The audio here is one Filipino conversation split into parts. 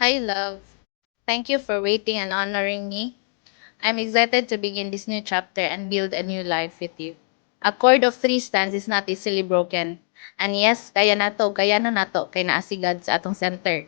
Hi, love. Thank you for waiting and honoring me. I'm excited to begin this new chapter and build a new life with you. A cord of three strands is not easily broken. And yes, kaya na nato, kay naasigad sa atong center.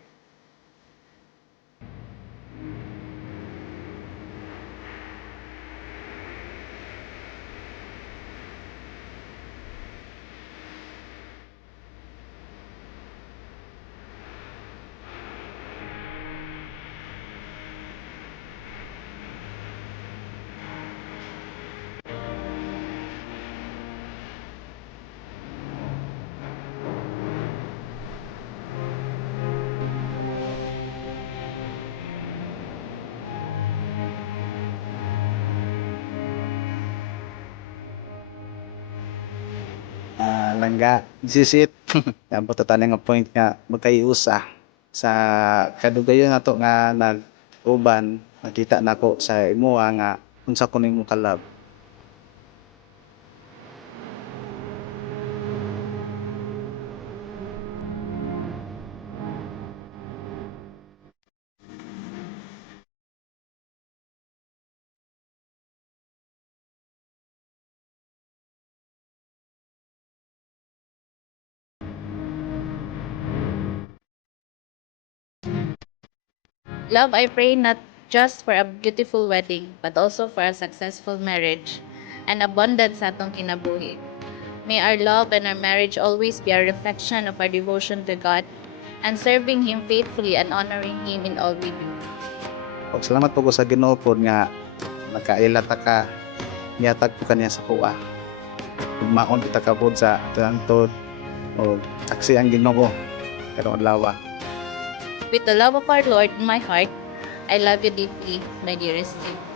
Langga, this is it. Dapat tani nga point nga magkayusa sa kadugayon nato nga nag-uban, nakita nako sa imuha nga unsa ko nimo kalab. Love, I pray not just for a beautiful wedding, but also for a successful marriage and abundance sa atong kinabuhi. May our love and our marriage always be a reflection of our devotion to God and serving Him faithfully and honoring Him in all we do. Og salamat po ko sa Ginoo pod nga nakailata ka niatag ko kaniya sa kuha. Maon kita kabod sa tantod o saksi ang Ginoo karong adlaw. With the love of our Lord in my heart, I love you deeply, my dearest Steve.